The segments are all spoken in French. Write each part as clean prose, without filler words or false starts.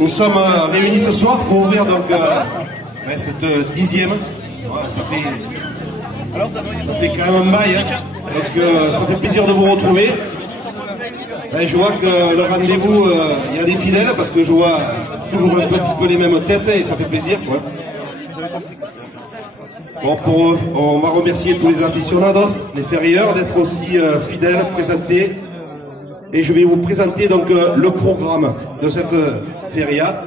Nous sommes réunis ce soir pour ouvrir donc cette 10e. Ouais, ça fait quand même un bail, hein. Donc ça fait plaisir de vous retrouver. Je vois que le rendez-vous, il y a des fidèles parce que je vois toujours un petit peu les mêmes têtes et ça fait plaisir, quoi. Bon, on va remercier tous les aficionados, les ferrieurs, d'être aussi fidèles, présentés. Et je vais vous présenter donc le programme de cette feria.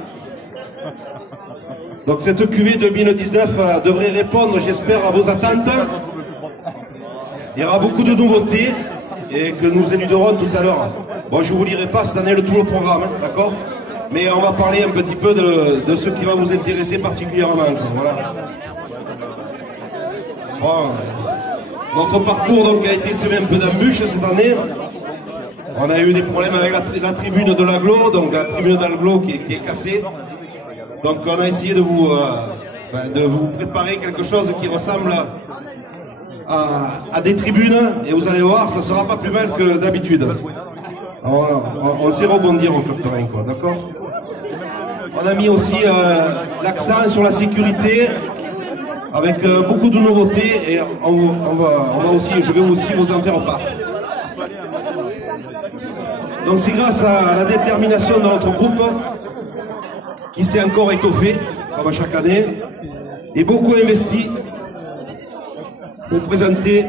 Donc cette cuvée 2019 devrait répondre, j'espère, à vos attentes. Il y aura beaucoup de nouveautés et que nous éluderons tout à l'heure. Bon, je ne vous lirai pas cette année tout le programme, hein, d'accord? Mais on va parler un petit peu de ce qui va vous intéresser particulièrement. Voilà. Bon, notre parcours donc a été semé un peu d'embûches cette année. On a eu des problèmes avec la tribune de l'Aglo, donc la tribune d'Aglo qui est cassée. Donc on a essayé de vous préparer quelque chose qui ressemble à des tribunes, et vous allez voir, ça sera pas plus mal que d'habitude. On sait rebondir au Club Terrain, quoi, d'accord? On a mis aussi l'accent sur la sécurité, avec beaucoup de nouveautés, et je vais aussi vous en faire part. Donc c'est grâce à la détermination de notre groupe qui s'est encore étoffé, comme à chaque année, et beaucoup investi pour présenter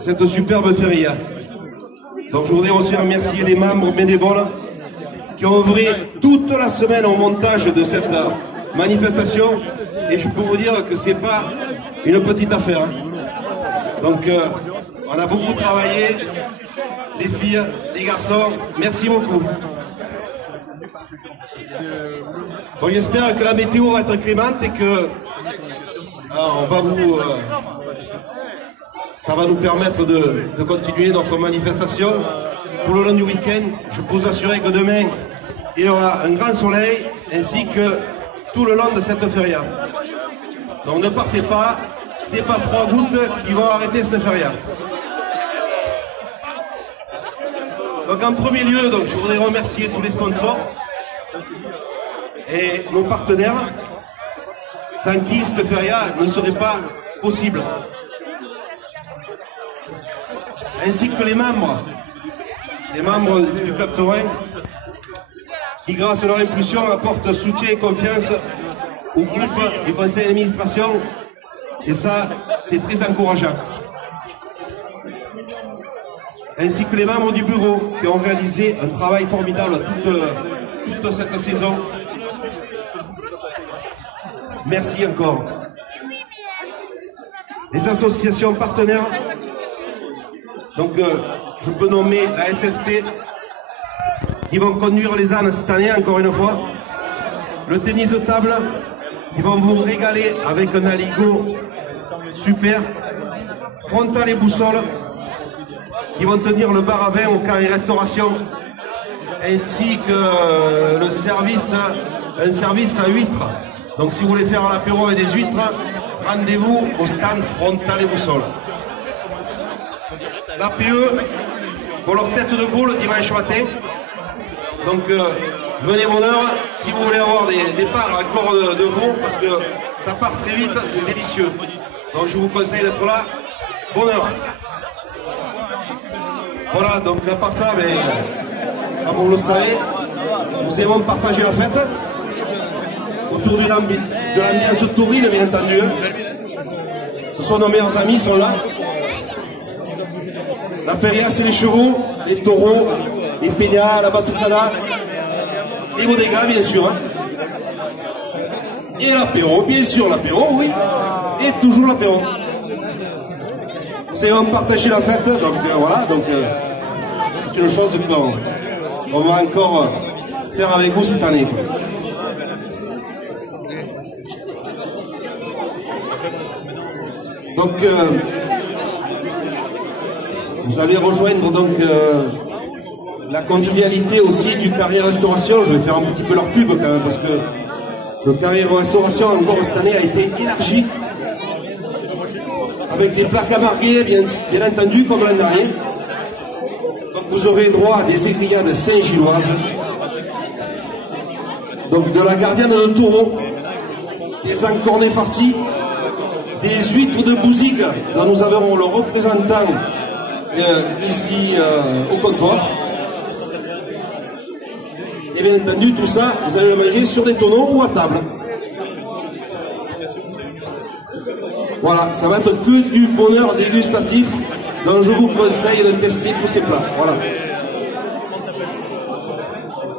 cette superbe feria. Donc je voudrais aussi remercier les membres bénévoles qui ont œuvré toute la semaine au montage de cette manifestation, et je peux vous dire que c'est pas une petite affaire. Donc on a beaucoup travaillé, les filles, les garçons, merci beaucoup. Bon, j'espère que la météo va être clémente et que ça va nous permettre de continuer notre manifestation tout le long du week-end. Je peux vous assurer que demain, il y aura un grand soleil ainsi que tout le long de cette feria. Donc ne partez pas, c'est pas 3 gouttes qui vont arrêter cette feria. Donc en premier lieu, donc, je voudrais remercier tous les sponsors et nos partenaires, sans qui cette feria ne serait pas possible. Ainsi que les membres du Club Terrain, qui grâce à leur impulsion apportent soutien et confiance au groupe du conseil d'administration, et ça c'est très encourageant. Ainsi que les membres du bureau qui ont réalisé un travail formidable toute cette saison. Merci encore. Les associations partenaires, donc je peux nommer la SSP, qui vont conduire les ânes cette année encore une fois. Le tennis de table, ils vont vous régaler avec un aligot super. Frontal et boussole, qui vont tenir le bar à vin au carré restauration, ainsi que un service à huîtres. Donc si vous voulez faire l'apéro avec des huîtres, rendez-vous au stand Frontal et boussole. L'APE pour leur tête de veau le dimanche matin. Donc venez bonne heure si vous voulez avoir des parts encore de veau, parce que ça part très vite, c'est délicieux. Donc je vous conseille d'être là. Bonne heure. Voilà, donc à part ça, comme vous le savez, nous aimons partager la fête autour de l'ambiance taurine, bien entendu. Ce sont nos meilleurs amis, ils sont là. La feria, c'est les chevaux, les taureaux, les peñas, la batucada, les bodegas, bien sûr. Hein. Et l'apéro, bien sûr, l'apéro, oui. Et toujours l'apéro. Nous allons partager la fête, donc voilà, donc c'est une chose qu'on va encore faire avec vous cette année. Donc vous allez rejoindre donc la convivialité aussi du carré restauration. Je vais faire un petit peu leur pub quand même, parce que le carré restauration encore cette année a été élargi avec des plats camarguais, bien entendu, comme l'an dernier. Donc vous aurez droit à des aiguillades saint-gilloises, donc de la gardienne de taureau, des encornets farcis, des huîtres de Bouzigues, dont nous avons le représentant ici au comptoir. Et bien entendu, tout ça, vous allez le manger sur des tonneaux ou à table. Voilà, ça va être que du bonheur dégustatif, donc je vous conseille de tester tous ces plats. Voilà.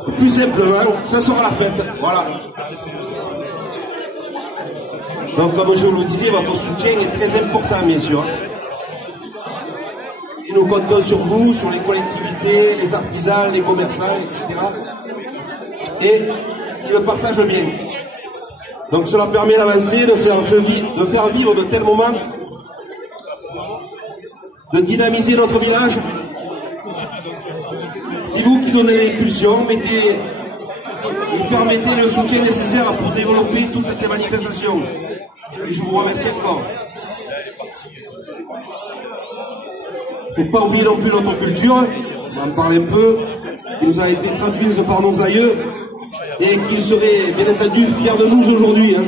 Et plus simplement, ça sera la fête. Voilà. Donc, comme je vous le disais, votre soutien est très important, bien sûr. Et nous comptons sur vous, sur les collectivités, les artisans, les commerçants, etc. Et ils le partagent bien. Donc cela permet d'avancer, de faire vivre de tels moments, de dynamiser notre village. C'est vous qui donnez l'impulsion, et permettez le soutien nécessaire pour développer toutes ces manifestations. Et je vous remercie encore. Il ne faut pas oublier non plus notre culture, on en parle un peu, qui nous a été transmise par nos aïeux, et qui seraient bien entendu fiers de nous aujourd'hui. Hein.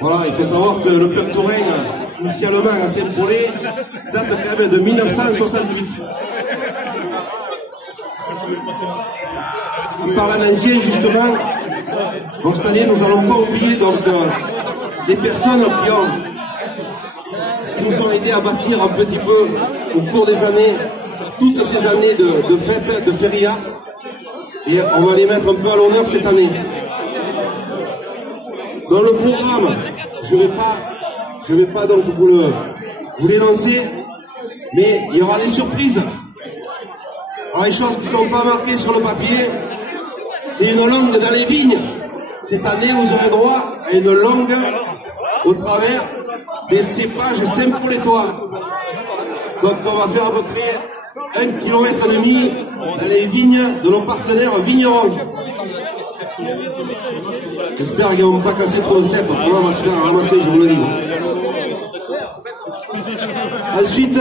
Voilà, il faut savoir que le Plectourin, initialement à Saint-Paulé, date quand même de 1968. En parlant d'anciens, justement, donc cette année, nous n'allons pas oublier donc, des personnes qui nous ont aidés à bâtir un petit peu, au cours des années, toutes ces années de fêtes, de férias. Et on va les mettre un peu à l'honneur cette année. Dans le programme, je vais pas donc vous l'énoncer, mais il y aura des surprises. Alors les choses qui ne sont pas marquées sur le papier, c'est une langue dans les vignes. Cette année, vous aurez droit à une langue au travers des cépages saint-paulétois. Donc on va faire à peu près 1,5 km dans les vignes de nos partenaires vignerons. J'espère qu'ils ne vont pas casser trop le cèpe, autrement on va se faire ramasser, je vous le dis. Ensuite,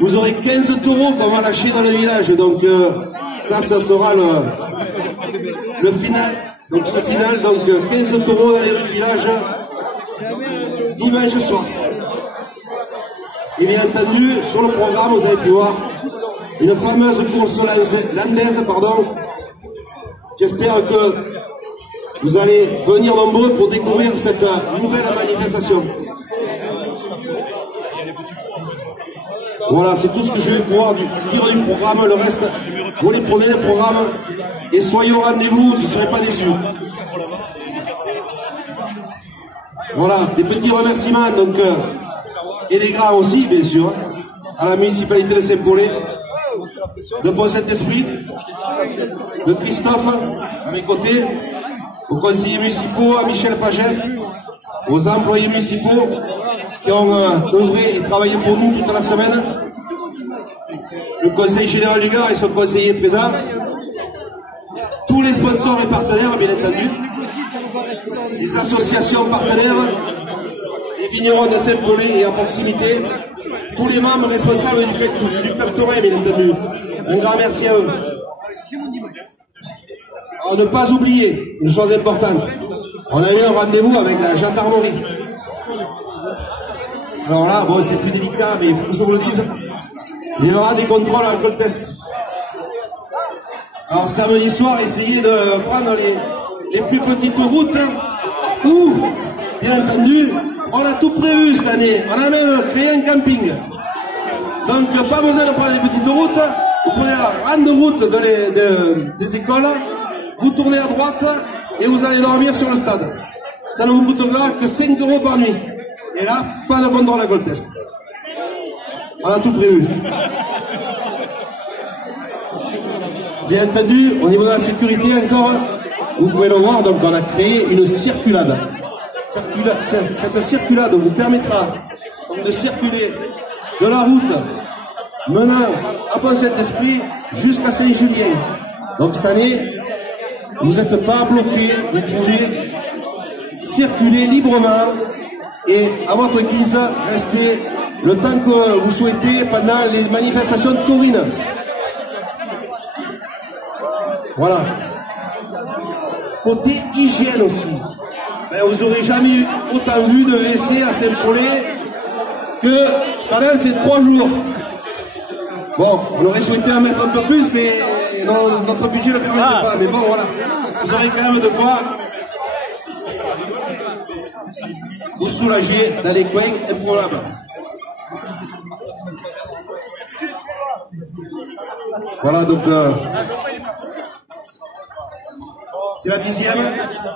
vous aurez 15 taureaux qu'on va lâcher dans le village. Donc ça sera le final. Donc ce final, donc 15 taureaux dans les rues du village dimanche soir. Et bien entendu, sur le programme, vous avez pu voir une fameuse course landaise, pardon. J'espère que vous allez venir nombreux pour découvrir cette nouvelle manifestation. Voilà, c'est tout ce que je vais pouvoir dire du programme. Le reste, vous les prenez le programme et soyez au rendez-vous, vous ne serez pas déçus. Voilà, des petits remerciements, donc, et des grands aussi, bien sûr, à la municipalité de Saint-Paulé, de Pont Saint-Esprit, de Christophe, à mes côtés, aux conseillers municipaux, à Michel Pagès, aux employés municipaux qui ont œuvré et travaillé pour nous toute la semaine, le conseil général du Gard et son conseiller présent, tous les sponsors et partenaires, bien entendu, les associations partenaires, les vignerons de Saint-Paulé et à proximité, tous les membres responsables du Club Taurin, bien entendu. Un grand merci à eux. Alors, ne pas oublier une chose importante. On a eu un rendez-vous avec la gendarmerie. Alors là, bon, c'est plus délicat, mais il faut que je vous le dise. Il y aura des contrôles alcool test. Alors samedi soir, essayez de prendre les plus petites routes où, bien entendu, on a tout prévu cette année. On a même créé un camping. Donc pas besoin de prendre les petites routes. Vous prenez la grande route des écoles, vous tournez à droite et vous allez dormir sur le stade. Ça ne vous coûtera que 5 € par nuit. Et là, pas de contrôle alcool test. On a tout prévu. Bien entendu, au niveau de la sécurité encore, vous pouvez le voir, donc on a créé une circulade. Cette circulade vous permettra donc de circuler de la route menant à Pont Saint-Esprit jusqu'à Saint-Julien. Donc cette année, vous n'êtes pas bloqué, vous pouvez circuler librement et à votre guise rester le temps que vous souhaitez pendant les manifestations taurines. Voilà. côté hygiène aussi. Ben, vous n'aurez jamais autant vu de WC à Saint-Paulet que pendant ces 3 jours. Bon, on aurait souhaité en mettre un peu plus, mais non, notre budget ne le permet pas. Mais bon, voilà, vous aurez quand même de quoi vous soulager dans les coins improbables. Voilà, donc c'est la 10e.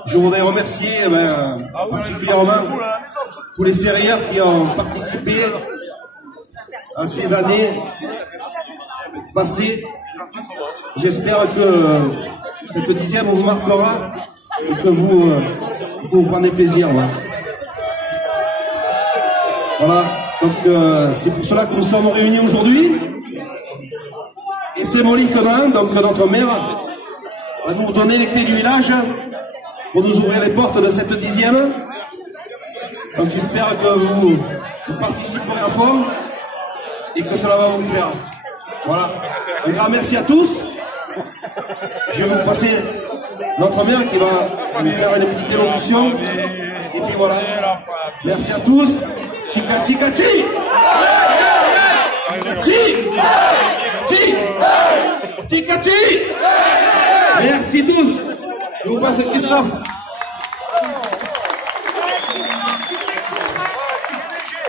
Je voudrais remercier particulièrement tous les ferrières qui ont participé à ces années passées. J'espère que cette 10e vous marquera et que vous prenez plaisir. Voilà, donc c'est pour cela que nous sommes réunis aujourd'hui. Et symboliquement, donc notre maire va nous donner les clés du village pour nous ouvrir les portes de cette 10e. Donc j'espère que vous participerez à fond et que cela va vous plaire. Voilà. Un grand merci à tous. Je vais vous passer notre maire qui va nous faire une petite élocution. Et puis voilà. Merci à tous. Tika tika ti. Tika ti. Merci tous. Je vous passe Christophe.